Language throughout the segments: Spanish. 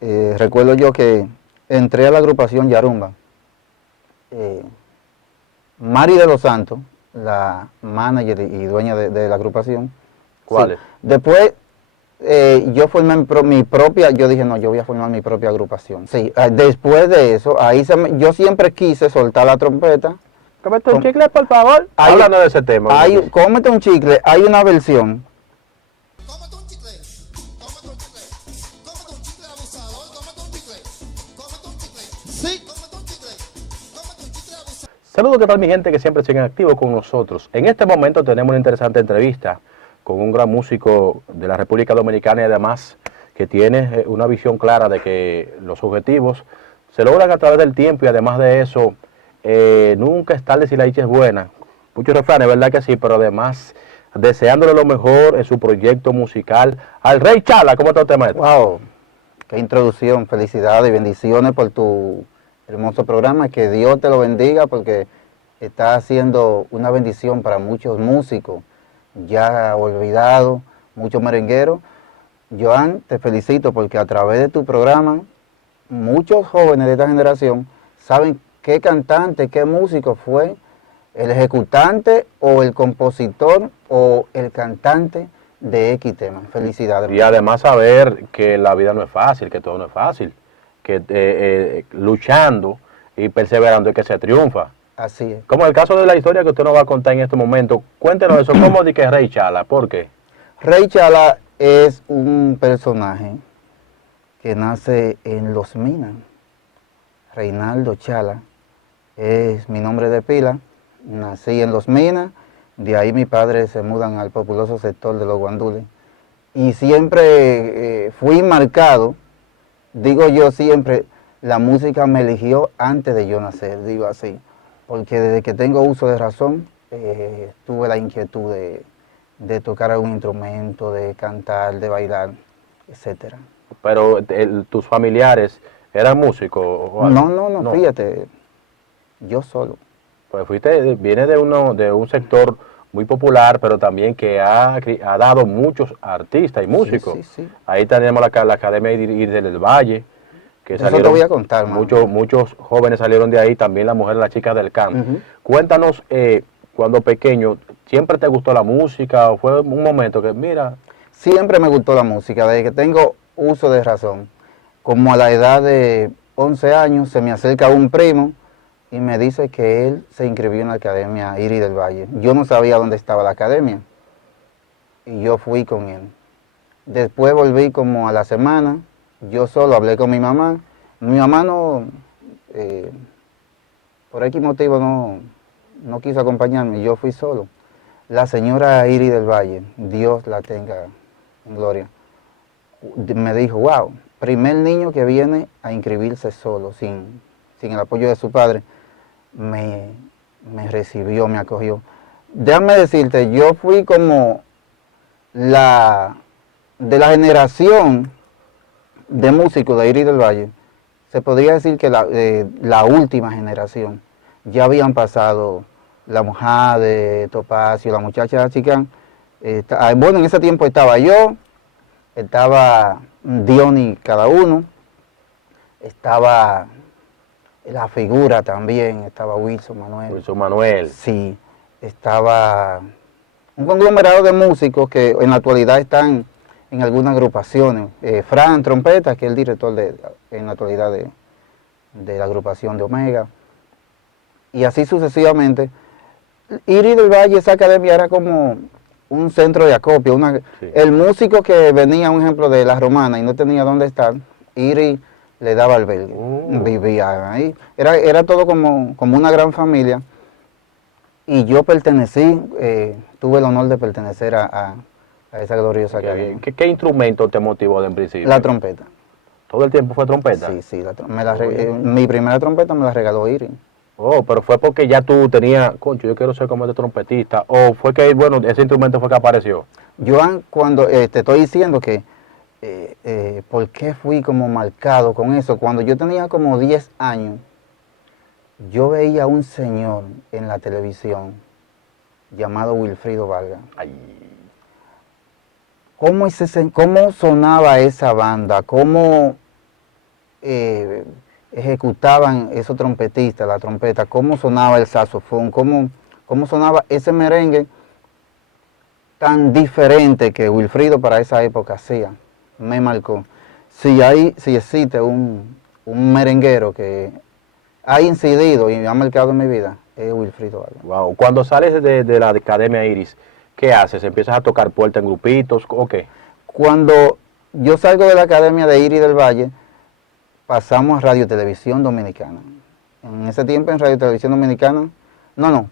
recuerdo yo que entré a la agrupación Yarumba. Eh, Mari de los Santos, la manager y dueña de la agrupación. Sí. ¿Cuáles? Después yo formé mi propia, yo dije, no, yo voy a formar mi propia agrupación. Sí, después de eso, yo siempre quise soltar la trompeta. Cómete un chicle, por favor. Háblanos de ese tema. Cómete un chicle, hay una versión. Cómete un chicle, cómete un chicle, cómete un chicle abusador, cómete un chicle, cómete un chicle, sí, cómete un chicle, cómete un chicle abusador. Saludos, ¿qué tal mi gente que siempre siguen activos con nosotros? En este momento tenemos una interesante entrevista con un gran músico de la República Dominicana y además que tiene una visión clara de que los objetivos se logran a través del tiempo y además de eso, nunca es tarde si la dicha es buena. Muchos refranes, ¿verdad que sí? Pero además, deseándole lo mejor en su proyecto musical. Al Rey Chala, ¿cómo está usted, maestro? Wow, qué introducción, felicidades y bendiciones por tu hermoso programa, que Dios te lo bendiga porque está haciendo una bendición para muchos músicos ya olvidados, muchos merengueros. Joan, te felicito porque a través de tu programa muchos jóvenes de esta generación saben qué cantante, qué músico fue el ejecutante o el compositor o el cantante de X tema. Felicidades. Y además saber que la vida no es fácil, que todo no es fácil, que luchando y perseverando es que se triunfa. Así es. Como el caso de la historia que usted nos va a contar en este momento, cuéntenos eso, ¿cómo di que es Rey Chala? ¿Por qué? Rey Chala es un personaje que nace en Los Minas. Reinaldo Chala es mi nombre de pila. Nací en Los Minas, de ahí mis padres se mudan al populoso sector de Los Guandules. Y siempre fui marcado, digo yo siempre, la música me eligió antes de yo nacer, digo así. Porque desde que tengo uso de razón, tuve la inquietud de tocar algún instrumento, de cantar, de bailar, etcétera. Pero tus familiares eran músicos o algo? No, fíjate, yo solo. Pues viene de un sector muy popular, pero también que ha dado muchos artistas y músicos. Sí. Ahí tenemos la Academia Ir del Valle, que Eso te voy a contar, muchos jóvenes salieron de ahí, también las mujeres, las chicas del campo. Cuéntanos, cuando pequeño, ¿siempre te gustó la música o fue un momento que, mira? Siempre me gustó la música, desde que tengo uso de razón. Como a la edad de 11 años se me acerca un primo y me dice que él se inscribió en la Academia Iris del Valle. Yo no sabía dónde estaba la academia y yo fui con él. Después volví como a la semana, yo solo hablé con mi mamá. Mi mamá por X motivo no quiso acompañarme, yo fui solo. La señora Iris del Valle, Dios la tenga en gloria, me dijo, wow, primer niño que viene a inscribirse solo, sin el apoyo de su padre, me recibió, me acogió. Déjame decirte, yo fui como de la generación de músicos de Iris del Valle, se podría decir que la última generación. Ya habían pasado la Mojade, Topacio, la muchacha Chicán. Bueno, en ese tiempo estaba yo, estaba Diony cada uno, estaba la figura también, estaba Wilson Manuel. Wilson Manuel. Sí, estaba un conglomerado de músicos que en la actualidad están en algunas agrupaciones. Fran Trompeta, que es el director en la actualidad de la agrupación de Omega. Y así sucesivamente. Iris del Valle, esa academia era como un centro de acopio. Sí. El músico que venía, un ejemplo, de La Romana y no tenía dónde estar, Iris le daba albergue, vivía ahí. Era todo como una gran familia. Y yo pertenecí, tuve el honor de pertenecer a esa gloriosa academia. ¿Qué instrumento te motivó de en principio? La trompeta. ¿Todo el tiempo fue trompeta? Sí, mi primera trompeta me la regaló Iris. Oh, pero fue porque ya tú tenías, concho, yo quiero ser como este trompetista, o fue que, bueno, ese instrumento fue que apareció. Joan, cuando te estoy diciendo que, ¿por qué fui como marcado con eso? Cuando yo tenía como 10 años, yo veía a un señor en la televisión llamado Wilfrido Vargas. Ay. ¿Cómo sonaba esa banda? ¿Cómo eh, ejecutaban esos trompetistas, la trompeta, cómo sonaba el saxofón, cómo sonaba ese merengue tan diferente que Wilfrido para esa época hacía. Me marcó. Si existe un merenguero que ha incidido y ha marcado en mi vida, es Wilfrido Vargas. Wow. Cuando sales de la Academia Iris, ¿qué haces? ¿Empiezas a tocar puertas en grupitos o qué? Cuando yo salgo de la Academia de Iris del Valle, pasamos a Radio Televisión Dominicana. En ese tiempo en Radio Televisión Dominicana,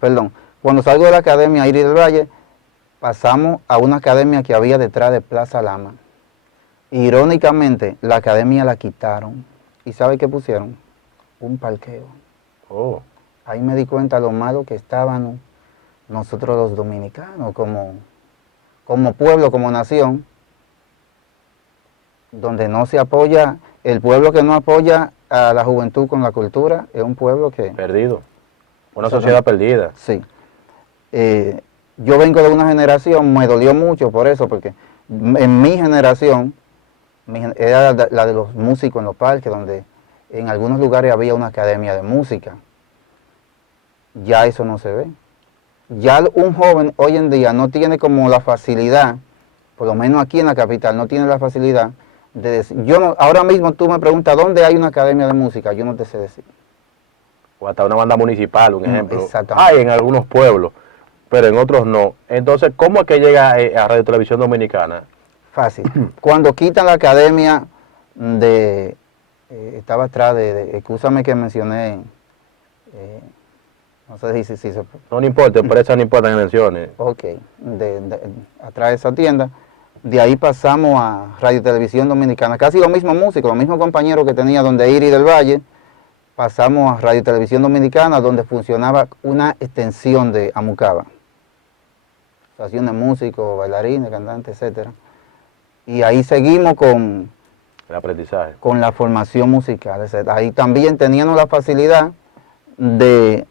perdón. Cuando salgo de la Academia Iris del Valle, pasamos a una academia que había detrás de Plaza Lama. Irónicamente, la academia la quitaron. ¿Y sabe qué pusieron? Un parqueo. Oh. Ahí me di cuenta lo malo que estábamos nosotros los dominicanos como pueblo, como nación, donde no se apoya, el pueblo que no apoya a la juventud con la cultura es un pueblo que... Perdido. Una sociedad perdida. Sí. Yo vengo de una generación, me dolió mucho por eso, porque en mi generación era la de los músicos en los parques, donde en algunos lugares había una academia de música. Ya eso no se ve. Ya un joven hoy en día no tiene como la facilidad, por lo menos aquí en la capital, no tiene la facilidad de decir, ahora mismo tú me preguntas dónde hay una academia de música, yo no te sé decir. O hasta una banda municipal, un ejemplo. Exactamente. Hay en algunos pueblos, pero en otros no. Entonces, ¿cómo es que llega a Radio Televisión Dominicana? Fácil. Cuando quitan la academia de... estaba atrás excúsame que mencioné, no sé si se... No importa, empresas no importa que menciones. Ok, atrás de esa tienda. De ahí pasamos a Radio Televisión Dominicana. Casi los mismos músicos, los mismos compañeros que tenía donde Iris del Valle. Pasamos a Radio Televisión Dominicana, donde funcionaba una extensión de Amucaba. Estación de músicos, bailarines, cantantes, etc. Y ahí seguimos con El aprendizaje. con la formación musical, etc. Ahí también teníamos la facilidad de,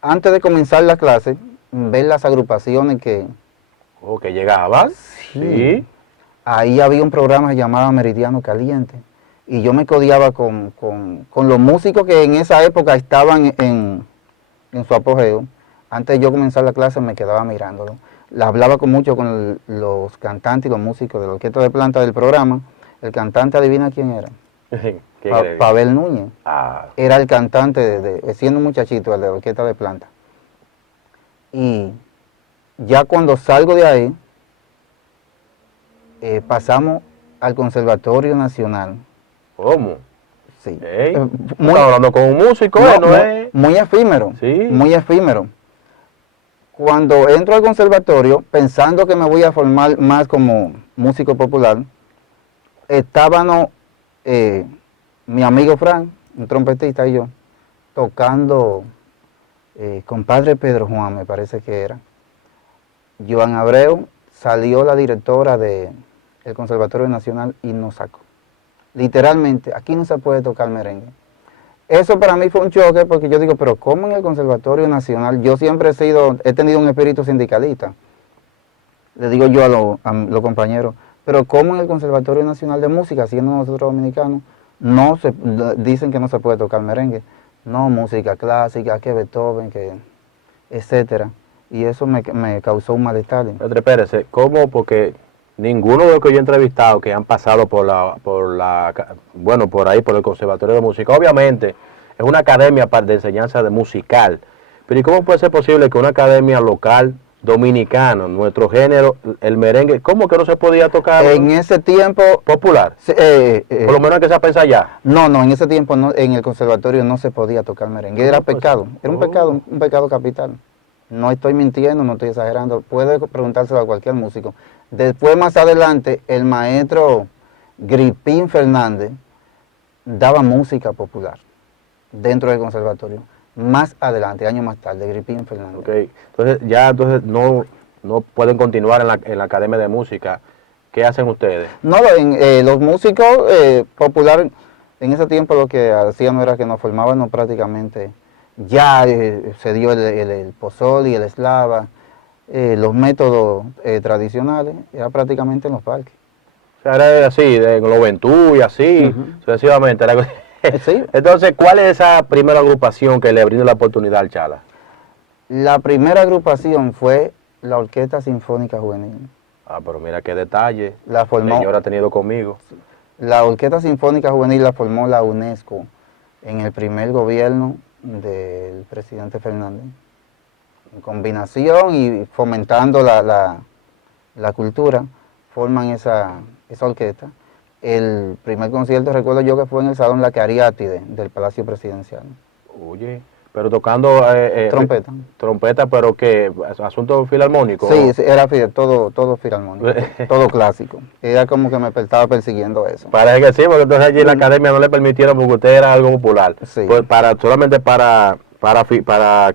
antes de comenzar la clase, ver las agrupaciones que... Oh, que llegaba. Sí. Ahí había un programa llamado Meridiano Caliente. Y yo me codeaba con los músicos que en esa época estaban en su apogeo. Antes de yo comenzar la clase me quedaba mirándolo. Hablaba mucho con los cantantes y los músicos de la orquesta de planta del programa. El cantante, adivina quién era. Pavel Núñez. Ah. Era el cantante, siendo un muchachito, el de la orquesta de planta. Y ya cuando salgo de ahí, pasamos al Conservatorio Nacional. ¿Cómo? Sí. Estamos hablando con un músico, ¿no es? Muy efímero. Sí. Muy efímero. Cuando entro al conservatorio, pensando que me voy a formar más como músico popular, estábamos mi amigo Frank, un trompetista, y yo, tocando con Padre Pedro Juan, me parece que era. Joan Abreu, salió la directora del Conservatorio Nacional y nos sacó. Literalmente, aquí no se puede tocar merengue. Eso para mí fue un choque porque yo digo, pero ¿cómo en el Conservatorio Nacional? Yo siempre he tenido un espíritu sindicalista. Le digo yo a los compañeros, pero ¿cómo en el Conservatorio Nacional de Música, siendo nosotros dominicanos, dicen que no se puede tocar merengue? No, música clásica, que Beethoven, que etcétera. Y eso me causó un malestar. Pedro Pérez, ¿cómo? Porque ninguno de los que yo he entrevistado que han pasado por ahí, por el Conservatorio de Música, obviamente es una academia de enseñanza de musical, pero ¿y cómo puede ser posible que una academia local dominicana, nuestro género, el merengue, cómo que no se podía tocar en ese tiempo popular? Por lo menos que se piensa ya. No, en ese tiempo en el conservatorio no se podía tocar merengue, era pecado, era un pecado capital. No estoy mintiendo, no estoy exagerando, puede preguntárselo a cualquier músico. Después, más adelante, el maestro Gripín Fernández daba música popular dentro del conservatorio. Más adelante, años más tarde, Gripín Fernández. Okay. Entonces no pueden continuar en la Academia de Música. ¿Qué hacen ustedes? No, los músicos populares, en ese tiempo lo que hacíamos era que nos formábamos prácticamente. Ya se dio el pozol y el eslava, los métodos tradicionales, ya prácticamente en los parques. sea, era así, de los Ventú y así, sucesivamente. Sí. Entonces, ¿cuál es esa primera agrupación que le brindó la oportunidad al Chala? La primera agrupación fue la Orquesta Sinfónica Juvenil. Ah, pero mira qué detalle. La formó, El señor ha tenido conmigo. la Orquesta Sinfónica Juvenil la formó la UNESCO en el primer gobierno del presidente Fernández. En combinación y fomentando la cultura, forman esa orquesta. El primer concierto, recuerdo yo, que fue en el Salón La Cariátide del Palacio Presidencial. Oye, pero tocando Trompeta. trompeta, pero que asunto filarmónico. Sí, sí, era todo filarmónico, todo clásico. Era como que me estaba persiguiendo eso. Parece que sí, porque entonces allí en la academia no le permitieron porque usted era algo popular. Sí. Pues solamente para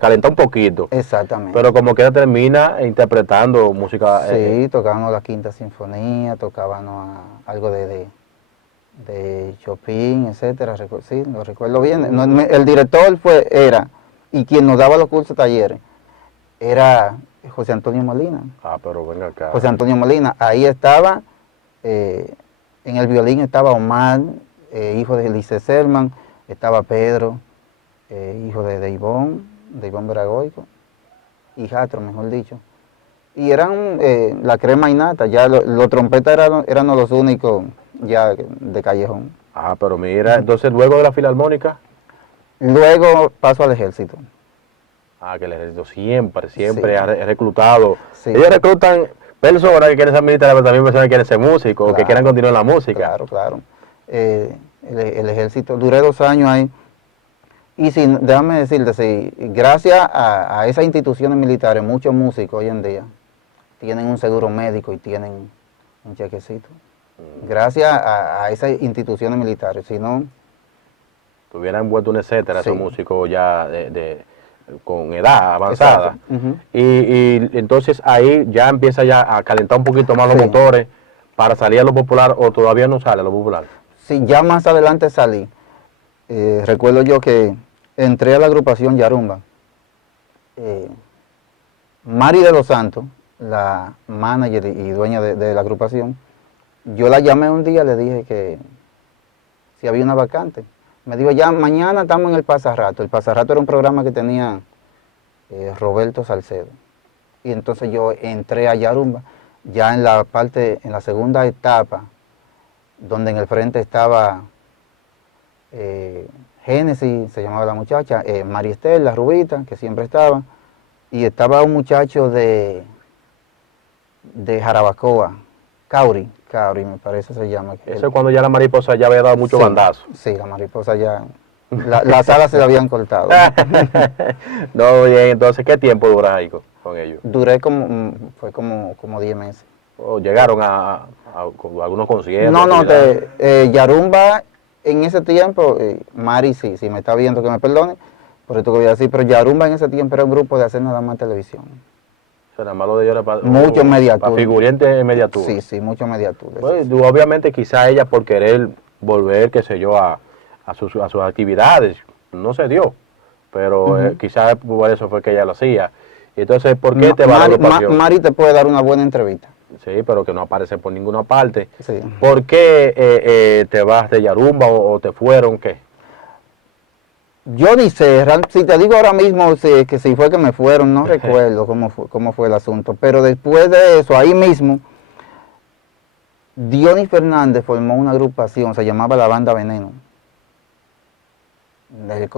calentar un poquito. Exactamente. Pero como que termina interpretando música. Sí, tocábamos la Quinta Sinfonía, tocábamos algo de Chopin, etcétera. Sí, lo recuerdo bien. El director era, y quien nos daba los cursos talleres, era José Antonio Molina. Ah, pero venga acá. José Antonio Molina. Ahí estaba, en el violín estaba Omar, hijo de Lice Selman, estaba Pedro, hijo de Ivón Veragoico, hijastro, mejor dicho. Y eran la crema innata, ya los trompetas eran los únicos ya de callejón. Ah, pero mira, entonces luego de la filarmónica. Luego paso al ejército. Ah, que el ejército siempre Sí. ha reclutado. Sí. Ellos reclutan personas que quieren ser militares, pero también personas que quieren ser músicos, o que Claro. quieran continuar la música. Claro, claro. El ejército, duré 2 años ahí. Y sí, déjame decirte, sí, gracias a esas instituciones militares, muchos músicos hoy en día tienen un seguro médico y tienen un chequecito. Gracias a esas instituciones militares, si no, Tuvieran envuelto un etcétera, esos Sí. músicos ya con edad avanzada. Exacto. Ujú. Y entonces ahí ya empieza ya a calentar un poquito más los Sí. motores para salir a lo popular, o todavía no sale a lo popular. Sí, ya más adelante salí. Recuerdo yo que entré a la agrupación Yarumba. Mari de los Santos, la manager y dueña de la agrupación, yo la llamé un día, le dije que si había una vacante. Me dijo, ya mañana estamos en el Pasarrato. El Pasarrato era un programa que tenía Roberto Salcedo. Y entonces yo entré a Yarumba, ya en la segunda etapa, donde en el frente estaba Génesis, se llamaba la muchacha, María Estela, la rubita, que siempre estaba, y estaba un muchacho de Jarabacoa, Cauri me parece se llama. Eso es cuando ya la mariposa ya había dado muchos Sí, bandazos. Sí, la mariposa ya, las alas se la habían cortado. No, bien, entonces, ¿qué tiempo duras ahí con ellos? Duré fue como 10 meses. ¿O llegaron a algunos conciertos? No, actividades? Yarumba, en ese tiempo, Mari, sí, si me está viendo que me perdone, por esto que voy a decir, pero Yarumba en ese tiempo era un grupo de hacer nada más televisión. O sea, nada más lo de ellos era para Mucho mediatur. para figurientes en mediatur. Sí, mucho mediatur. Pues, obviamente quizá ella por querer volver, qué sé yo, a sus actividades, no se dio, pero quizá por eso fue que ella lo hacía. Y entonces, ¿por qué te va a la agrupación? Mari te puede dar una buena entrevista. Sí, pero que no aparece por ninguna parte. Sí. ¿Por qué te vas de Yarumba o te fueron, qué? Yo ni sé, si te digo ahora mismo que si fue que me fueron, no recuerdo cómo fue el asunto, pero después de eso, ahí mismo, Dionis Fernández formó una agrupación, se llamaba La Banda Veneno.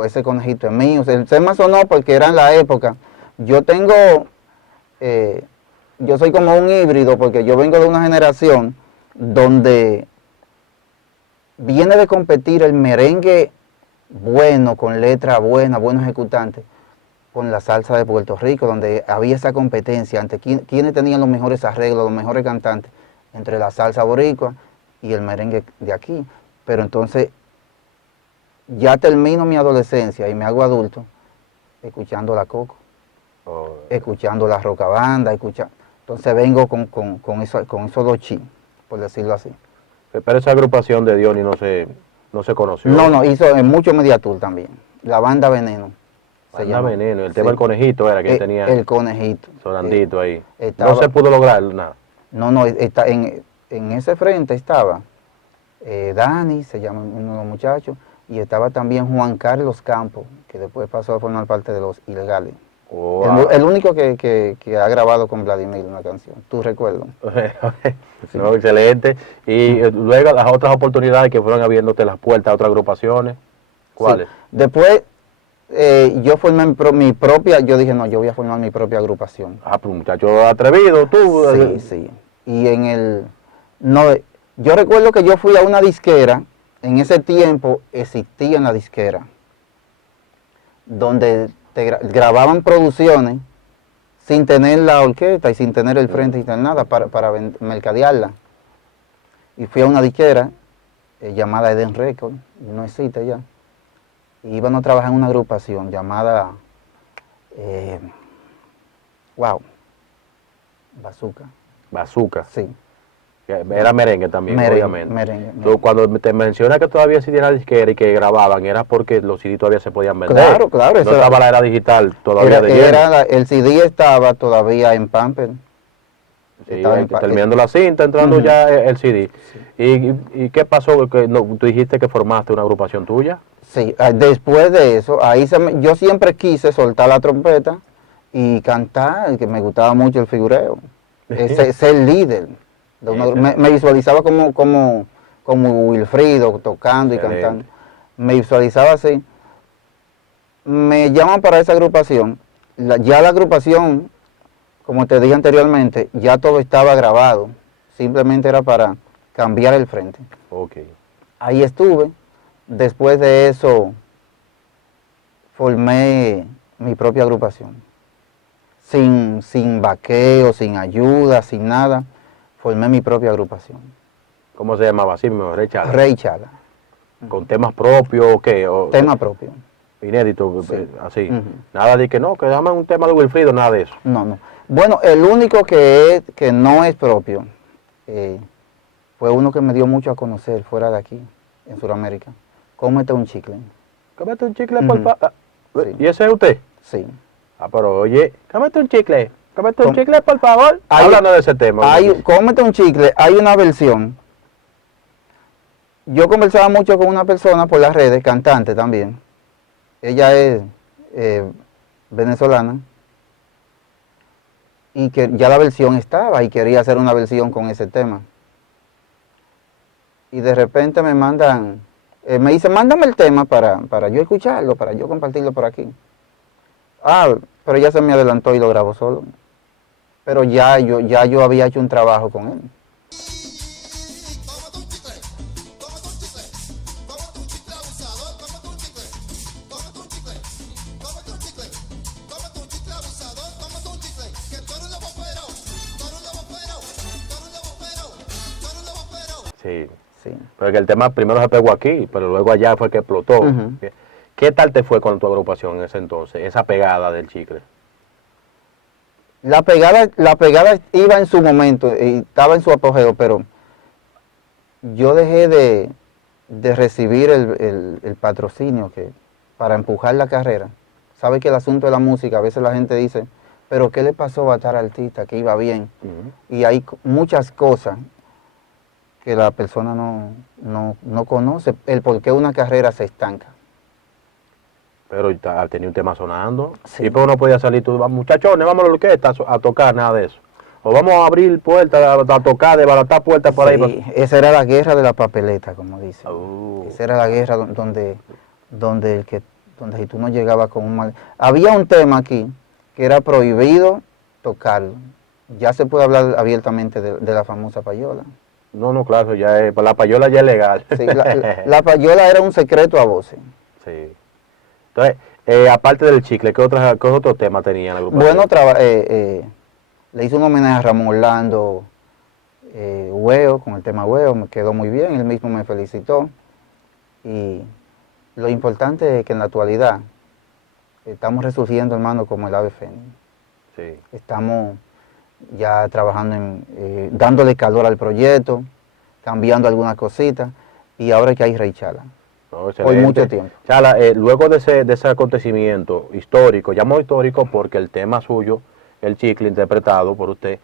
Ese conejito es mío, se me sonó porque era en la época. Yo soy como un híbrido porque yo vengo de una generación donde viene de competir el merengue bueno, con letra buena, buenos ejecutantes, con la salsa de Puerto Rico, donde había esa competencia entre quienes tenían los mejores arreglos, los mejores cantantes, entre la salsa boricua y el merengue de aquí. Pero entonces ya termino mi adolescencia y me hago adulto escuchando la Coco, escuchando la Rocabanda, entonces vengo con esos dos chi, por decirlo así. Pero esa agrupación de Dionis no se conoció. No, hizo en mucho mediatur también. La Banda Veneno. Banda Veneno, el tema del conejito era que tenía el conejito. sonandito ahí. estaba- No se pudo lograr nada. No, en ese frente estaba Dani, se llama uno de los muchachos, y estaba también Juan Carlos Campos, que después pasó a formar parte de Los Ilegales. Wow. El único que ha grabado con Vladimir una canción, ¿tú recuerdas? No, excelente. Y luego las otras oportunidades que fueron abriéndote las puertas a otras agrupaciones, ¿cuáles? Sí. Después yo formé mi propia, yo dije, no, yo voy a formar mi propia agrupación. Ah, pues muchacho atrevido, tú. Sí, sí. Y no, yo recuerdo que yo fui a una disquera, en ese tiempo existía una disquera, donde grababan producciones sin tener la orquesta y sin tener el frente y sin nada para mercadearla. Y fui a una disquera llamada Eden Records, no existe ya. Y íbamos a trabajar en una agrupación llamada Bazooka. Bazooka. Sí. Era merengue también, obviamente. Merengue. Tú, cuando te menciona que todavía existía la disquera y que grababan, era porque los CD todavía se podían vender. Claro, claro. No estaba la era digital todavía de lleno. El CD estaba todavía en Pamper. Sí, Estaba en terminando la cinta, entrando ya el CD. Sí. ¿Y qué pasó? Que tú dijiste que formaste una agrupación tuya. Sí, después de eso, yo siempre quise soltar la trompeta y cantar, que me gustaba mucho el figureo. Ser líder. Me visualizaba como Wilfrido tocando y cantando. Me visualizaba así. Me llaman para esa agrupación. Ya la agrupación, como te dije anteriormente, ya todo estaba grabado. Simplemente era para cambiar el frente. Okay. Ahí estuve. Después de eso, formé mi propia agrupación. Sin vaqueo, sin ayuda, sin nada. Formé mi propia agrupación. ¿Cómo se llamaba? Así mismo, Rey Chala. Rey Chala. ¿Con temas propios o qué? Tema propio. Inédito, Sí. así. Nada de que no, que dame un tema de Wilfrido, nada de eso. No, no. Bueno, el único que no es propio fue uno que me dio mucho a conocer fuera de aquí, en Sudamérica. Cómete un chicle. Cómete un chicle, por favor. Sí. ¿Y ese es usted? Sí. Ah, pero oye, cómete un chicle. Cómete un chicle, por favor. Hablando de ese tema. Cómete un chicle, hay una versión. Yo conversaba mucho con una persona por las redes, cantante también. Ella es venezolana. Y que ya la versión estaba y quería hacer una versión con ese tema. Y de repente me mandan, me dicen, mándame el tema para yo escucharlo, para yo compartirlo por aquí. Ah, pero ya se me adelantó y lo grabó solo. Pero ya yo había hecho un trabajo con él. Tómate un chicle, tómate un chicle, tómate un chicle abusador, tómate un chicle, tómate un chicle, tómate un chicle, tómate un chicle abusador, tómate un chicle, que tú eres un levopero, tú eres un levopero, tú eres un levopero, tú eres un levopero. Sí. Sí. Porque el tema primero se pegó aquí, pero luego allá fue que explotó. Ujú. ¿Qué tal te fue con tu agrupación en ese entonces, esa pegada del chicle? La pegada iba en su momento y estaba en su apogeo, pero yo dejé de recibir el patrocinio para empujar la carrera. Sabe que el asunto de la música, a veces la gente dice, pero ¿qué le pasó a tal artista que iba bien? Y hay muchas cosas que la persona no conoce, el por qué una carrera se estanca. Pero tenía un tema sonando. Sí. Y pues no podía salir tú, muchachones, vamos a la orquesta a tocar, nada de eso. O vamos a abrir puertas, a tocar, desbaratar puertas por ahí. Sí, esa era la guerra de la papeleta, como dicen. Oh. Esa era la guerra donde si tú no llegabas con un mal... Había un tema aquí que era prohibido tocarlo. Ya se puede hablar abiertamente de la famosa payola. No, claro, la payola ya es legal. Sí, la payola era un secreto a voces. Sí. Entonces, aparte del chicle, ¿qué otro tema tenía en la agrupación? Bueno, le hice un homenaje a Ramón Orlando Hueo, con el tema Hueo, me quedó muy bien, él mismo me felicitó. Y lo importante es que en la actualidad estamos resurgiendo, hermano, como el ave fénix. Sí. Estamos ya trabajando dándole calor al proyecto, cambiando algunas cositas, y ahora que hay Rey Chala. No, Por excelente. mucho tiempo. Chala, luego de ese acontecimiento histórico, llamo histórico porque el tema suyo, el chicle interpretado por usted,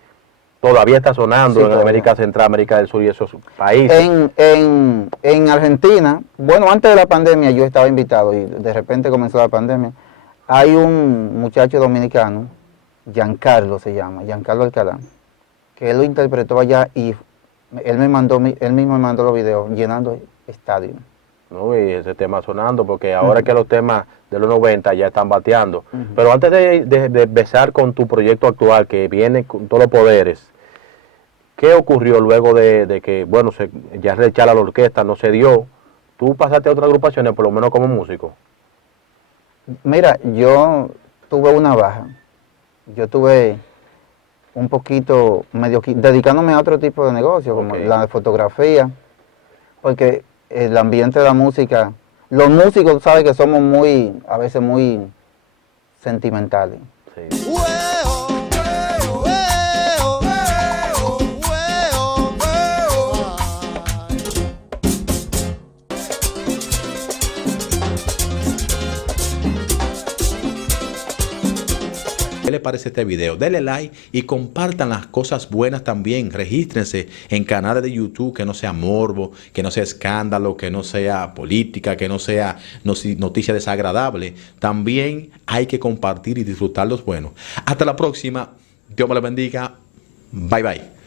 Todavía está sonando Sí, en todavía. América Central, América del Sur y esos países. En Argentina, bueno, antes de la pandemia yo estaba invitado y de repente comenzó la pandemia. Hay un muchacho dominicano, Giancarlo se llama, Giancarlo Alcalá, que él lo interpretó allá y él mismo me mandó los videos llenando estadios. ¿No? Y ese tema sonando, porque ahora que los temas de los 90 ya están bateando. Pero antes de empezar con tu proyecto actual, que viene con todos los poderes, ¿qué ocurrió luego de que, bueno, ya rechara la orquesta, no se dio? ¿Tú pasaste a otras agrupaciones, por lo menos como músico? Mira, yo tuve una baja. Yo tuve un poquito, dedicándome a otro tipo de negocio, como Ok. la de fotografía, porque el ambiente de la música, los músicos saben que somos a veces muy sentimentales. Sí. Hueo, hueo, hueo, hueo, hueo. ¿Qué les parece este video? Denle like y compartan las cosas buenas también. Regístrense en canales de YouTube que no sea morbo, que no sea escándalo, que no sea política, que no sea noticia desagradable. También hay que compartir y disfrutar los buenos. Hasta la próxima. Dios me la bendiga. Bye bye.